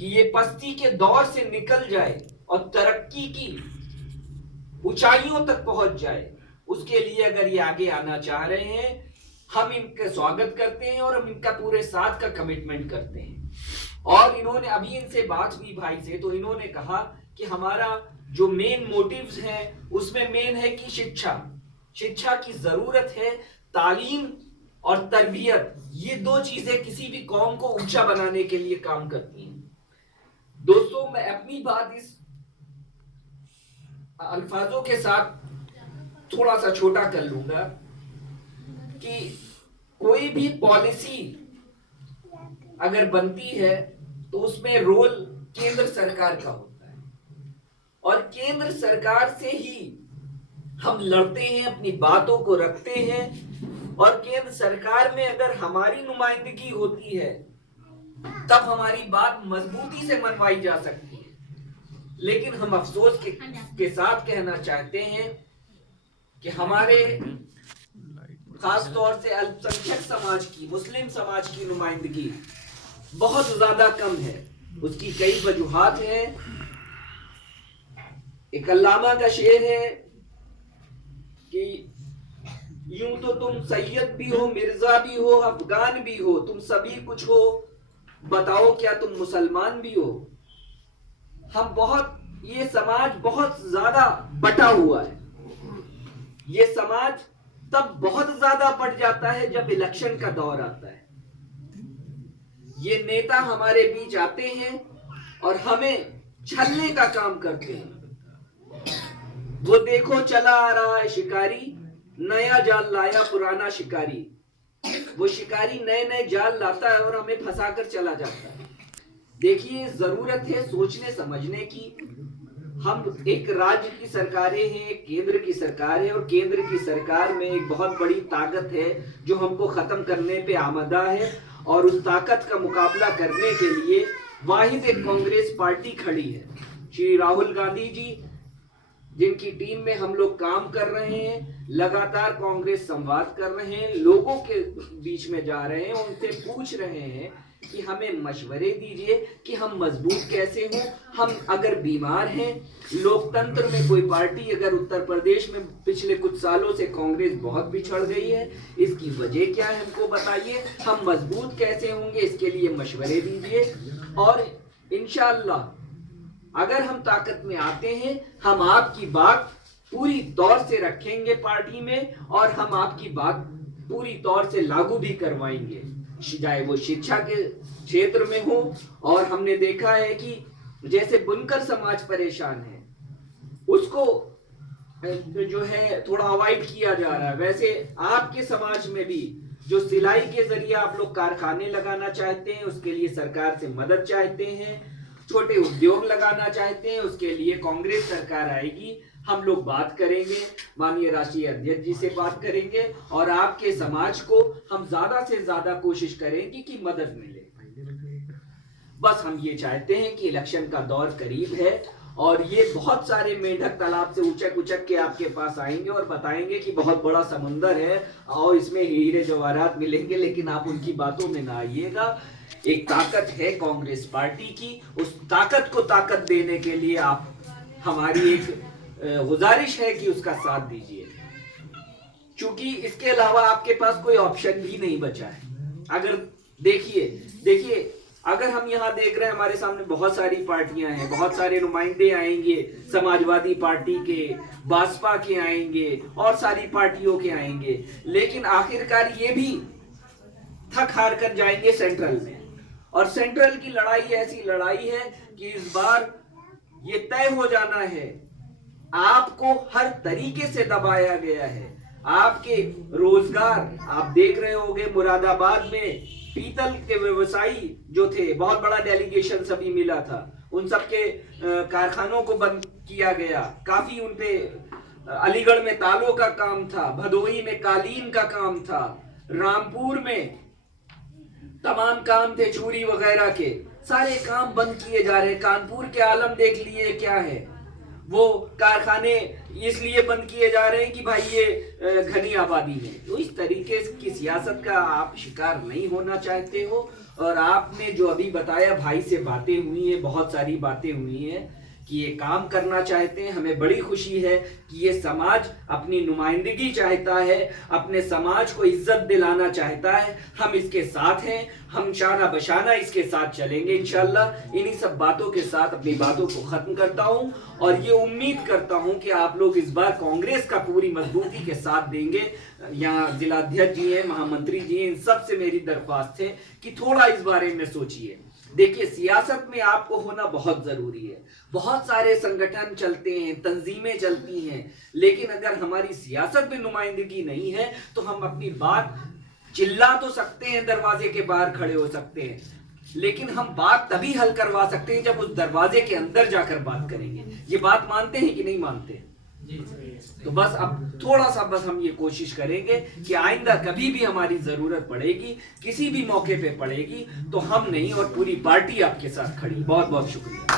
कि ये पस्ती के दौर से निकल जाए और तरक्की की ऊंचाइयों तक पहुंच जाए, उसके लिए अगर ये आगे आना चाह रहे हैं, हम इनका स्वागत करते हैं और हम इनका पूरे साथ का कमिटमेंट करते हैं। और इन्होंने अभी इनसे बात हुई भाई से, तो इन्होंने कहा कि हमारा जो मेन मोटिव्स है उसमें मेन है कि शिक्षा की जरूरत है। तालीम और तरबियत, ये दो चीजें किसी भी कौम को ऊंचा बनाने के लिए काम करती हैं। दोस्तों, मैं अपनी बात इस अल्फाजों के साथ थोड़ा सा छोटा कर लूंगा कि कोई भी पॉलिसी अगर बनती है तो उसमें रोल केंद्र सरकार का होता है, और केंद्र सरकार से ही हम लड़ते हैं, अपनी बातों को रखते हैं। और केंद्र सरकार में अगर हमारी नुमाइंदगी होती है तब हमारी बात मजबूती से मनवाई जा सकती है। लेकिन हम अफसोस के साथ कहना चाहते हैं कि हमारे खास तौर से अल्पसंख्यक समाज की, मुस्लिम समाज की नुमाइंदगी बहुत ज्यादा कम है। उसकी कई वजूहात हैं। एक अल्लामा का शेर है कि यूं तो तुम सैयद भी हो, मिर्जा भी हो, अफगान भी हो, तुम सभी कुछ हो, बताओ क्या तुम मुसलमान भी हो। ये समाज बहुत ज्यादा बटा हुआ है। ये समाज तब बहुत ज्यादा बढ़ जाता है जब इलेक्शन का दौर आता है। ये नेता हमारे बीच आते हैं और हमें छलने का काम करते हैं। वो देखो चला आ रहा है शिकारी, नया जाल लाया पुराना शिकारी। वो शिकारी नए नए जाल लाता है और हमें फंसाकर चला जाता है। देखिए, जरूरत है सोचने समझने की। हम एक राज्य की सरकारें हैं, एक केंद्र की सरकार है, और केंद्र की सरकार में एक बहुत बड़ी ताकत है जो हमको खत्म करने पे आमदा है। और उस ताकत का मुकाबला करने के लिए वाहिद एक कांग्रेस पार्टी खड़ी है। श्री राहुल गांधी जी, जिनकी टीम में हम लोग काम कर रहे हैं, लगातार कांग्रेस संवाद कर रहे हैं, लोगों के बीच में जा रहे हैं, उनसे पूछ रहे हैं कि हमें मशवरे दीजिए कि हम मजबूत कैसे हों। हम अगर बीमार हैं, लोकतंत्र में कोई पार्टी अगर उत्तर प्रदेश में पिछले कुछ सालों से कांग्रेस बहुत पिछड़ गई है, इसकी वजह क्या है हमको बताइए। हम मजबूत कैसे होंगे, इसके लिए मशवरे दीजिए। और इंशाअल्लाह अगर हम ताकत में आते हैं, हम आपकी बात पूरी तौर से रखेंगे पार्टी में, और हम आपकी बात पूरी तौर से लागू भी करवाएंगे, चाहे वो शिक्षा के क्षेत्र में हो। और हमने देखा है कि जैसे बुनकर समाज परेशान है, उसको जो है थोड़ा अवॉइड किया जा रहा है, वैसे आपके समाज में भी जो सिलाई के जरिए आप लोग कारखाने लगाना चाहते हैं, उसके लिए सरकार से मदद चाहते हैं, छोटे उद्योग लगाना चाहते हैं, उसके लिए कांग्रेस सरकार आएगी, हम लोग बात करेंगे, माननीय राष्ट्रीय अध्यक्ष जी से बात करेंगे, और आपके समाज को हम ज्यादा से ज्यादा कोशिश करेंगे कि मदद मिले। बस हम ये चाहते हैं कि इलेक्शन का दौर करीब है, और ये बहुत सारे मेंढक तालाब से उचक उचक के आपके पास आएंगे और बताएंगे कि बहुत बड़ा समुंदर है और इसमें हीरे जवाहरात मिलेंगे, लेकिन आप उनकी बातों में ना आइएगा। एक ताकत है कांग्रेस पार्टी की, उस ताकत को ताकत देने के लिए आप, हमारी एक गुजारिश है कि उसका साथ दीजिए, क्योंकि इसके अलावा आपके पास कोई ऑप्शन भी नहीं बचा है। अगर देखिए अगर हम यहाँ देख रहे हैं, हमारे सामने बहुत सारी पार्टियां हैं, बहुत सारे नुमाइंदे आएंगे, समाजवादी पार्टी के, भाजपा के आएंगे और सारी पार्टियों के आएंगे, लेकिन आखिरकार ये भी थक हार कर जाएंगे सेंट्रल में। और सेंट्रल की लड़ाई ऐसी लड़ाई है कि इस बार ये तय हो जाना है, आपको हर तरीके से दबाया गया है। आपके रोजगार, आप देख रहे होंगे मुरादाबाद में पीतल के व्यवसायी जो थे, बहुत बड़ा डेलीगेशन सभी मिला था, उन सबके कारखानों को बंद किया गया। काफी उनपे अलीगढ़ में तालों का काम था, भदोही में कालीन का काम था, रामपुर में तमाम काम थे चूड़ी वगैरह के, सारे काम बंद किए जा रहे हैं। कानपुर के आलम देख लिए क्या है। वो कारखाने इसलिए बंद किए जा रहे हैं कि भाई ये घनी आबादी में। तो इस तरीके की सियासत का आप शिकार नहीं होना चाहते हो। और आपने जो अभी बताया, भाई से बातें हुई हैं, बहुत सारी बातें हुई हैं कि ये काम करना चाहते हैं। हमें बड़ी खुशी है कि ये समाज अपनी नुमाइंदगी चाहता है, अपने समाज को इज्जत दिलाना चाहता है। हम इसके साथ हैं, हम शाना बशाना इसके साथ चलेंगे इंशाल्लाह। इन्हीं सब बातों के साथ अपनी बातों को खत्म करता हूं और ये उम्मीद करता हूं कि आप लोग इस बार कांग्रेस का पूरी मजबूती के साथ देंगे। यहाँ जिलाध्यक्ष जी हैं, महामंत्री जी हैं, इन सब से मेरी दरख्वास्त है कि थोड़ा इस बारे में सोचिए। देखिए, सियासत में आपको होना बहुत जरूरी है। बहुत सारे संगठन चलते हैं, तंजीमें चलती हैं, लेकिन अगर हमारी सियासत में नुमाइंदगी नहीं है तो हम अपनी बात चिल्ला तो सकते हैं, दरवाजे के बाहर खड़े हो सकते हैं, लेकिन हम बात तभी हल करवा सकते हैं जब उस दरवाजे के अंदर जाकर बात करेंगे। ये बात मानते हैं कि नहीं मानते? तो बस अब थोड़ा सा बस हम ये कोशिश करेंगे कि आइंदा कभी भी हमारी जरूरत पड़ेगी, किसी भी मौके पे पड़ेगी, तो हम नहीं और पूरी पार्टी आपके साथ खड़ी। बहुत बहुत शुक्रिया।